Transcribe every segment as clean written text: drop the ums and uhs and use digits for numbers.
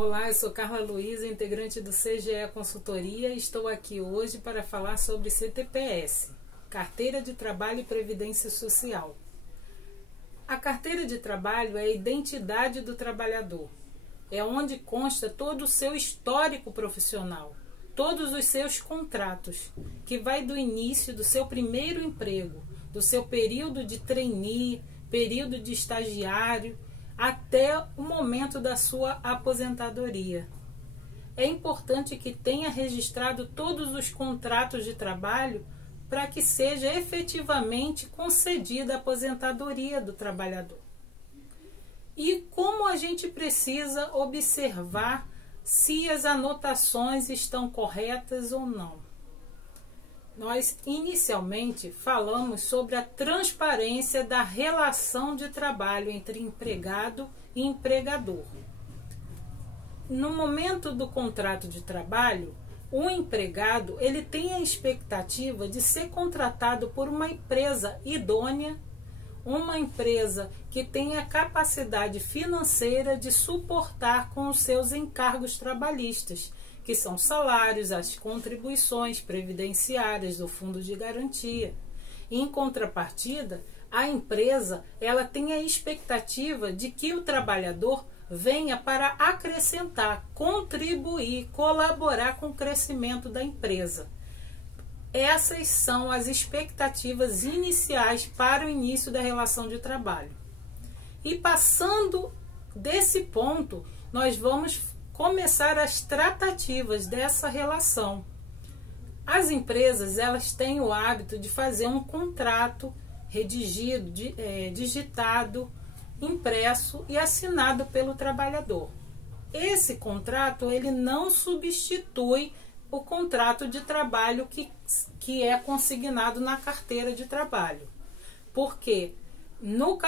Olá, eu sou Carla Luiza, integrante do CGE Consultoria, e estou aqui hoje para falar sobre CTPS, Carteira de Trabalho e Previdência Social. A carteira de trabalho é a identidade do trabalhador. É onde consta todo o seu histórico profissional, todos os seus contratos, que vai do início do seu primeiro emprego, do seu período de trainee, período de estagiário, até o momento da sua aposentadoria. É importante que tenha registrado todos os contratos de trabalho para que seja efetivamente concedida a aposentadoria do trabalhador. E como a gente precisa observar se as anotações estão corretas ou não? Nós inicialmente falamos sobre a transparência da relação de trabalho entre empregado e empregador. No momento do contrato de trabalho, o empregado ele tem a expectativa de ser contratado por uma empresa idônea, uma empresa que tenha capacidade financeira de suportar com os seus encargos trabalhistas, que são salários, as contribuições previdenciárias do fundo de garantia. Em contrapartida, a empresa ela tem a expectativa de que o trabalhador venha para acrescentar, contribuir, colaborar com o crescimento da empresa. Essas são as expectativas iniciais para o início da relação de trabalho. E passando desse ponto, nós vamos começar as tratativas dessa relação. As empresas elas têm o hábito de fazer um contrato redigido, digitado, impresso e assinado pelo trabalhador. Esse contrato ele não substitui o contrato de trabalho que é consignado na carteira de trabalho. Porque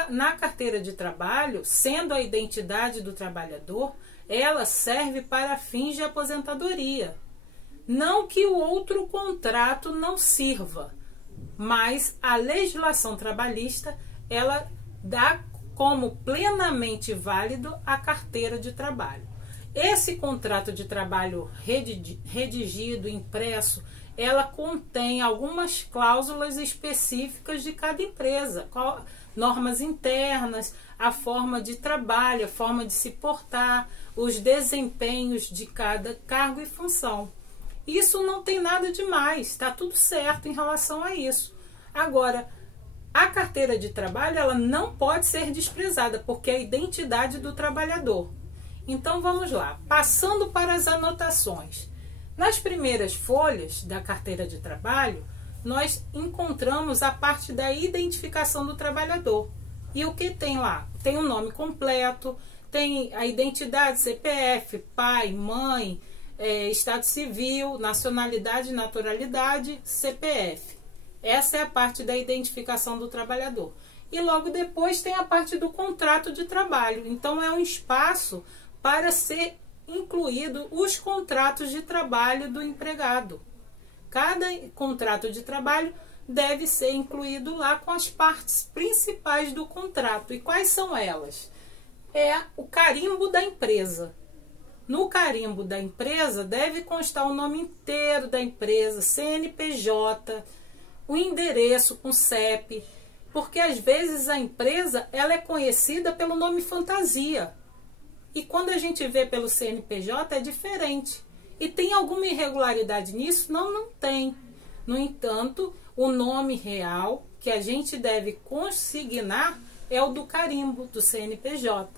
na carteira de trabalho, sendo a identidade do trabalhador, ela serve para fins de aposentadoria. Não que o outro contrato não sirva, mas a legislação trabalhista ela dá como plenamente válido a carteira de trabalho. Esse contrato de trabalho redigido, impresso, ela contém algumas cláusulas específicas de cada empresa, normas internas, a forma de trabalho, a forma de se portar, os desempenhos de cada cargo e função. Isso não tem nada de mais, está tudo certo em relação a isso. Agora, a carteira de trabalho ela não pode ser desprezada, porque é a identidade do trabalhador. Então vamos lá, passando para as anotações. Nas primeiras folhas da carteira de trabalho, nós encontramos a parte da identificação do trabalhador. E o que tem lá? Tem o nome completo, tem a identidade, CPF, pai, mãe, estado civil, nacionalidade, naturalidade, CPF. Essa é a parte da identificação do trabalhador. E logo depois tem a parte do contrato de trabalho. Então é um espaço para ser incluído os contratos de trabalho do empregado. Cada contrato de trabalho deve ser incluído lá com as partes principais do contrato. E quais são elas? É o carimbo da empresa. No carimbo da empresa deve constar o nome inteiro da empresa, CNPJ, o endereço com CEP, porque às vezes a empresa ela é conhecida pelo nome fantasia. E quando a gente vê pelo CNPJ é diferente. E tem alguma irregularidade nisso? Não, não tem. No entanto, o nome real que a gente deve consignar é o do carimbo, do CNPJ.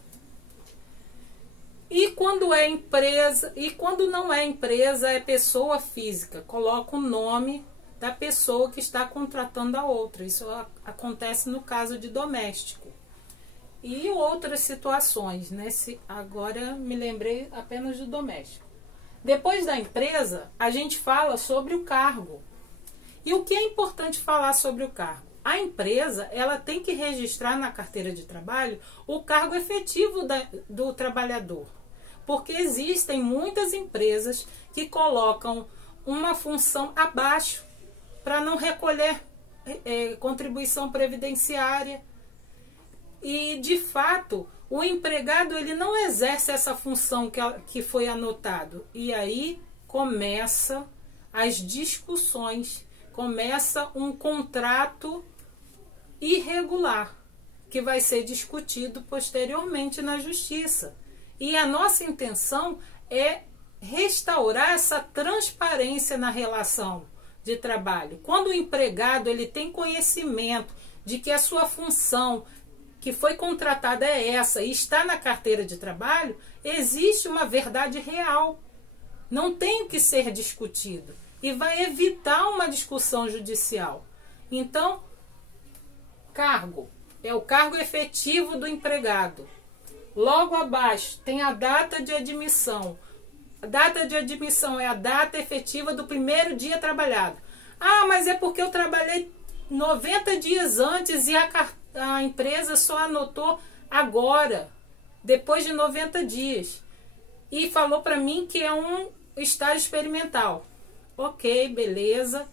E quando é empresa, e quando não é empresa, é pessoa física. Coloca o nome da pessoa que está contratando a outra. Isso acontece no caso de doméstico. E outras situações, né? Agora me lembrei apenas do doméstico. Depois da empresa, a gente fala sobre o cargo. E o que é importante falar sobre o cargo? A empresa ela tem que registrar na carteira de trabalho o cargo efetivo do trabalhador. Porque existem muitas empresas que colocam uma função abaixo para não recolher contribuição previdenciária. E, de fato, o empregado ele não exerce essa função que foi anotado. E aí começa as discussões, começa um contrato irregular, que vai ser discutido posteriormente na justiça. E a nossa intenção é restaurar essa transparência na relação de trabalho. Quando o empregado ele tem conhecimento de que a sua função que foi contratada é essa e está na carteira de trabalho, existe uma verdade real. Não tem que ser discutido e vai evitar uma discussão judicial. Então, cargo é o cargo efetivo do empregado. Logo abaixo tem a data de admissão. A data de admissão é a data efetiva do primeiro dia trabalhado. Ah, mas é porque eu trabalhei 90 dias antes e a empresa só anotou agora, depois de 90 dias. E falou para mim que é um estágio experimental. Ok, beleza.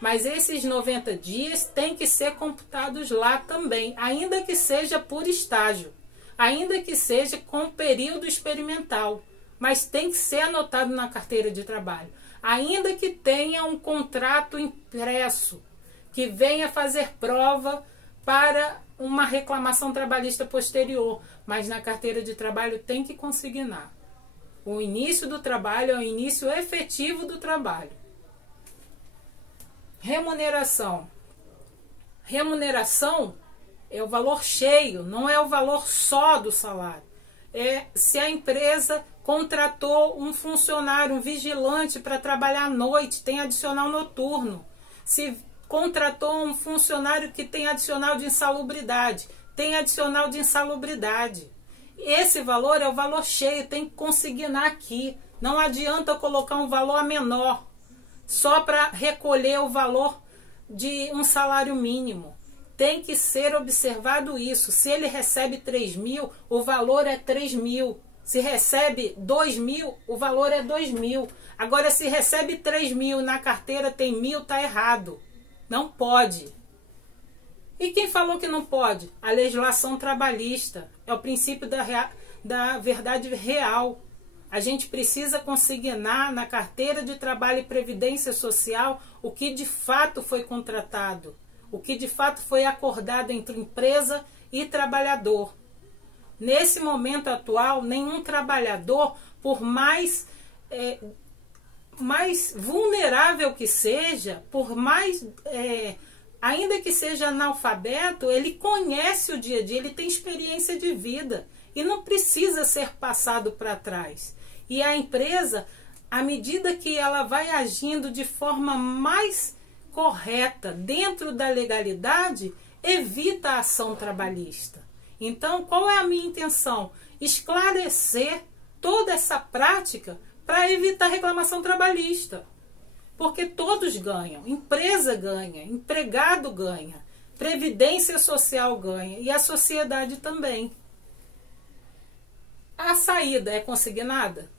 Mas esses 90 dias têm que ser computados lá também, ainda que seja por estágio, ainda que seja com período experimental, mas tem que ser anotado na carteira de trabalho, ainda que tenha um contrato impresso, que venha fazer prova para uma reclamação trabalhista posterior, mas na carteira de trabalho tem que consignar. O início do trabalho é o início efetivo do trabalho. Remuneração. Remuneração é o valor cheio, não é o valor só do salário. É se a empresa contratou um funcionário, um vigilante para trabalhar à noite, tem adicional noturno. Se contratou um funcionário que tem adicional de insalubridade, tem adicional de insalubridade. Esse valor é o valor cheio, tem que consignar aqui. Não adianta colocar um valor menor só para recolher o valor de um salário mínimo. Tem que ser observado isso. Se ele recebe 3 mil, o valor é 3 mil. Se recebe 2 mil, o valor é 2 mil. Agora, se recebe 3 mil na carteira tem 1.000, está errado. Não pode. E quem falou que não pode? A legislação trabalhista. É o princípio da verdade real. A gente precisa consignar na carteira de trabalho e previdência social o que de fato foi contratado, o que de fato foi acordado entre empresa e trabalhador. Nesse momento atual, nenhum trabalhador, por mais vulnerável que seja, por mais ainda que seja analfabeto, ele conhece o dia a dia, ele tem experiência de vida e não precisa ser passado para trás. E a empresa, à medida que ela vai agindo de forma mais correta dentro da legalidade, evita a ação trabalhista. Então, qual é a minha intenção? Esclarecer toda essa prática para evitar reclamação trabalhista. Porque todos ganham, empresa ganha, empregado ganha, previdência social ganha e a sociedade também. A saída é consignada?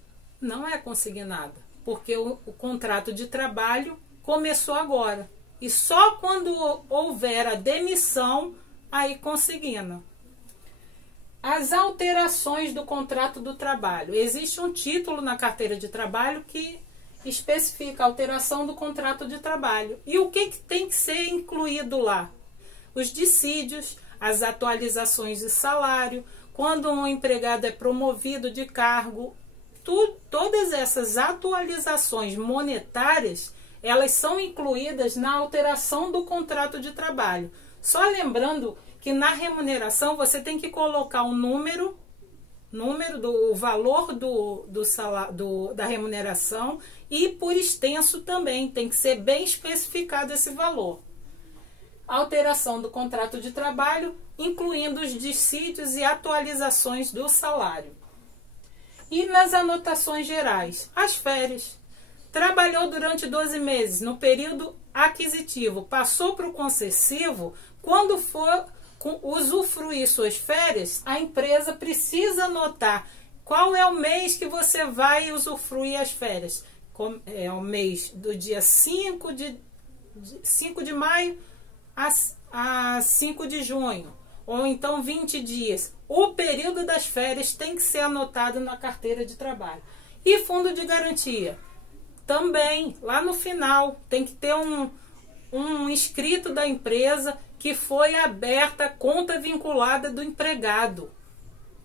Não é consignada, porque o contrato de trabalho começou agora. E só quando houver a demissão, aí consigna. As alterações do contrato do trabalho. Existe um título na carteira de trabalho que especifica a alteração do contrato de trabalho. E o que tem que ser incluído lá? Os dissídios, as atualizações de salário, quando um empregado é promovido de cargo, todas essas atualizações monetárias, elas são incluídas na alteração do contrato de trabalho. Só lembrando que na remuneração você tem que colocar um número do valor da remuneração e por extenso também, tem que ser bem especificado esse valor. Alteração do contrato de trabalho, incluindo os dissídios e atualizações do salário. E nas anotações gerais, as férias. Trabalhou durante 12 meses no período aquisitivo, passou para o concessivo, quando for usufruir suas férias, a empresa precisa anotar qual é o mês que você vai usufruir as férias. É o mês do dia 5 de maio a 5 de junho. ou então 20 dias. O período das férias tem que ser anotado na carteira de trabalho. E fundo de garantia? Também, lá no final, tem que ter um escrito da empresa que foi aberta a conta vinculada do empregado.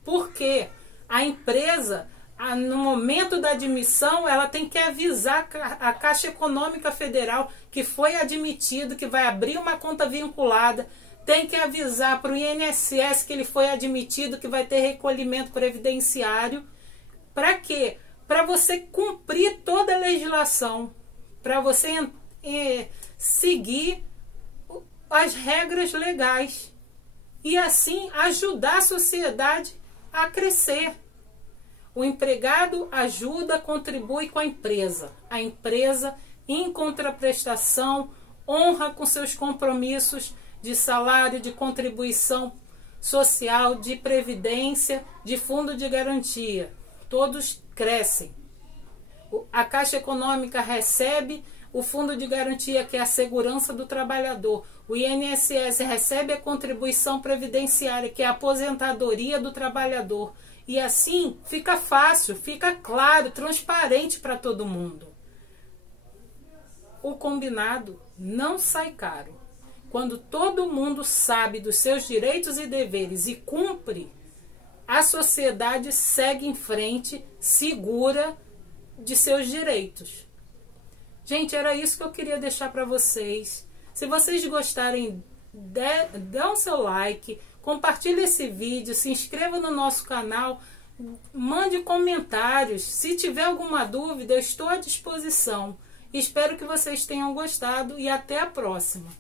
Por quê? A empresa, no momento da admissão, ela tem que avisar a Caixa Econômica Federal que foi admitido, que vai abrir uma conta vinculada, tem que avisar para o INSS que ele foi admitido, que vai ter recolhimento previdenciário. Para quê? Para você cumprir toda a legislação, para você seguir as regras legais e assim ajudar a sociedade a crescer. O empregado ajuda, contribui com a empresa. A empresa, em contraprestação, honra com seus compromissos de salário, de contribuição social, de previdência, de fundo de garantia. Todos crescem. A Caixa Econômica recebe o fundo de garantia, que é a segurança do trabalhador. O INSS recebe a contribuição previdenciária, que é a aposentadoria do trabalhador. E assim fica fácil, fica claro, transparente para todo mundo. O combinado não sai caro. Quando todo mundo sabe dos seus direitos e deveres e cumpre, a sociedade segue em frente, segura de seus direitos. Gente, era isso que eu queria deixar para vocês. Se vocês gostarem, dão seu like, compartilhe esse vídeo, se inscreva no nosso canal, mande comentários. Se tiver alguma dúvida, eu estou à disposição. Espero que vocês tenham gostado e até a próxima.